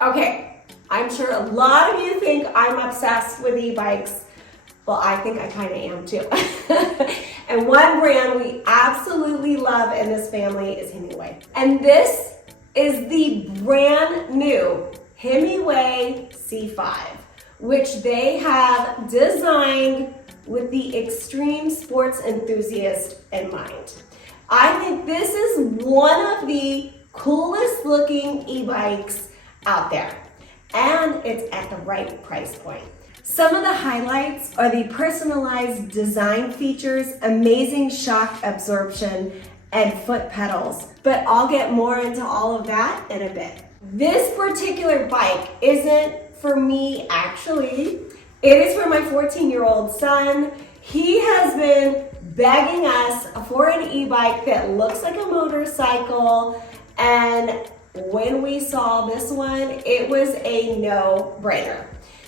Okay, I'm sure a lot of you think I'm obsessed with e-bikes. Well, I think I kind of am too. And one brand we absolutely love in this family is Himiway. And this is the brand new Himiway C5, which they have designed with the extreme sports enthusiast in mind. I think this is one of the coolest looking e-bikes out there, and it's at the right price point. Some of the highlights are the personalized design features, amazing shock absorption, and foot pedals, but I'll get more into all of that in a bit. This particular bike isn't for me actually, it is for my 14-year-old son. He has been begging us for an e-bike that looks like a motorcycle, and when we saw this one, it was a no-brainer.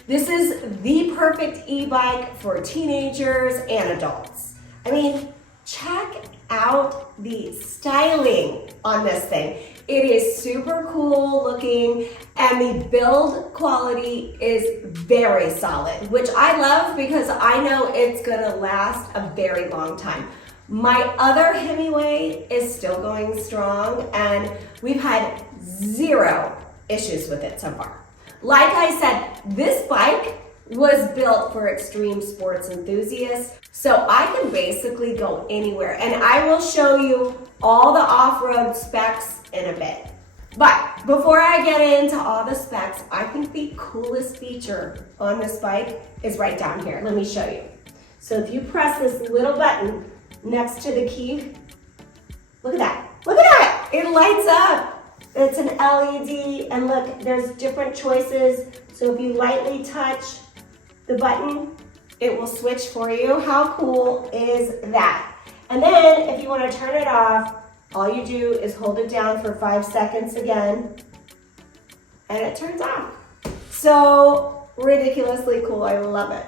This is the perfect e-bike for teenagers and adults. I mean, check out the styling on this thing. It is super cool looking, and the build quality is very solid, which I love because I know it's gonna last a very long time. My other Himiway is still going strong, and we've had zero issues with it so far. Like I said, this bike was built for extreme sports enthusiasts, so I can basically go anywhere, and I will show you all the off-road specs in a bit. But before I get into all the specs, I think the coolest feature on this bike is right down here. Let me show you. So if you press this little button next to the key, look at that. Look at that, it lights up. It's an LED, and look, there's different choices. So if you lightly touch the button, it will switch for you. How cool is that? And then if you want to turn it off, all you do is hold it down for 5 seconds again, and it turns off. So ridiculously cool, I love it.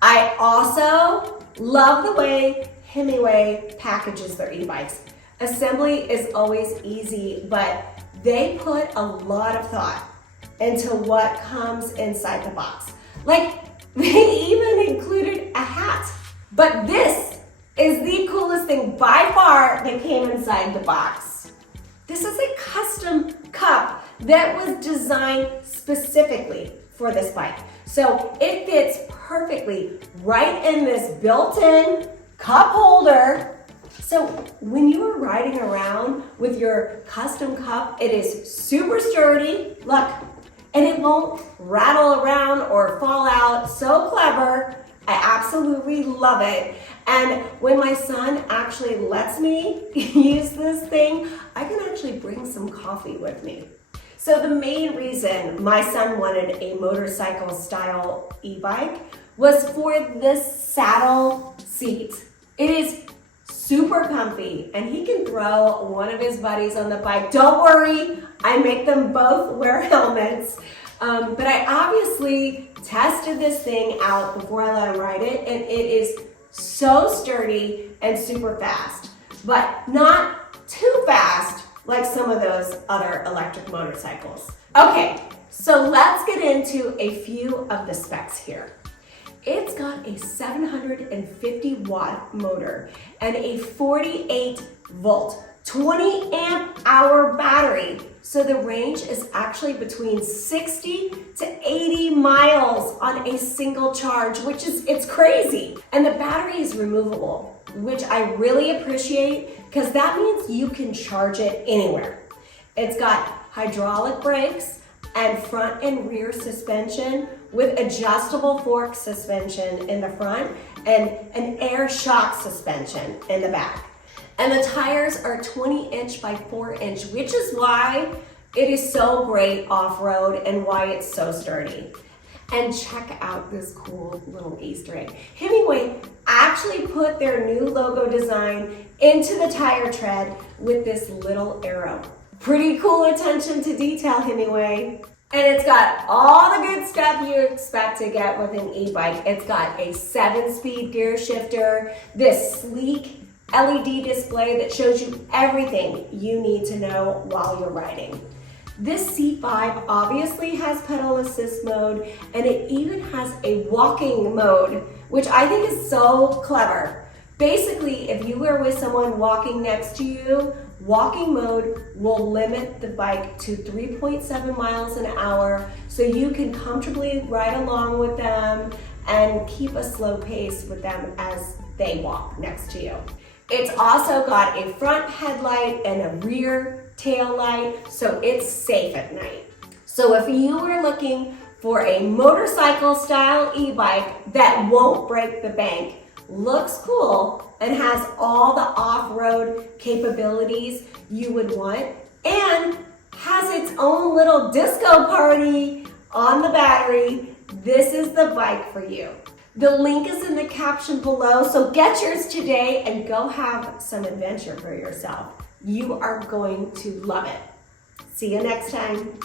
I also love the way Himiway packages their e-bikes. Assembly is always easy, but they put a lot of thought into what comes inside the box. Like, they even included a hat. But this is the coolest thing by far that came inside the box. This is a custom cup that was designed specifically for this bike. So it fits perfectly right in this built-in cup holder. So when you are riding around with your custom cup, it is super sturdy, look, and it won't rattle around or fall out. So clever. I absolutely love it. And when my son actually lets me use this thing, I can actually bring some coffee with me. So the main reason my son wanted a motorcycle style e-bike was for this saddle seat. It is super comfy, and he can throw one of his buddies on the bike. Don't worry, I make them both wear helmets. But I obviously tested this thing out before I let him ride it, and it is so sturdy and super fast, but not too fast like some of those other electric motorcycles. Okay, so let's get into a few of the specs here. It's got a 750 watt motor and a 48 volt, 20 amp hour battery. So the range is actually between 60 to 80 miles on a single charge, which is, it's crazy. And the battery is removable, which I really appreciate because that means you can charge it anywhere. It's got hydraulic brakes and front and rear suspension with adjustable fork suspension in the front and an air shock suspension in the back. And the tires are 20" by 4", which is why it is so great off-road and why it's so sturdy. And check out this cool little Easter egg. Himiway actually put their new logo design into the tire tread with this little arrow. Pretty cool attention to detail, Himiway. And it's got all the good stuff you expect to get with an e-bike. It's got a 7-speed gear shifter, this sleek LED display that shows you everything you need to know while you're riding. This C5 obviously has pedal assist mode, and it even has a walking mode, which I think is so clever. Basically, if you were with someone walking next to you, walking mode will limit the bike to 3.7 miles an hour, so you can comfortably ride along with them and keep a slow pace with them as they walk next to you. It's also got a front headlight and a rear tail light, so it's safe at night. So if you were looking for a motorcycle style e-bike that won't break the bank, looks cool, and has all the off-road capabilities you would want, and has its own little disco party on the battery, this is the bike for you. The link is in the caption below, so get yours today and go have some adventure for yourself. You are going to love it. See you next time.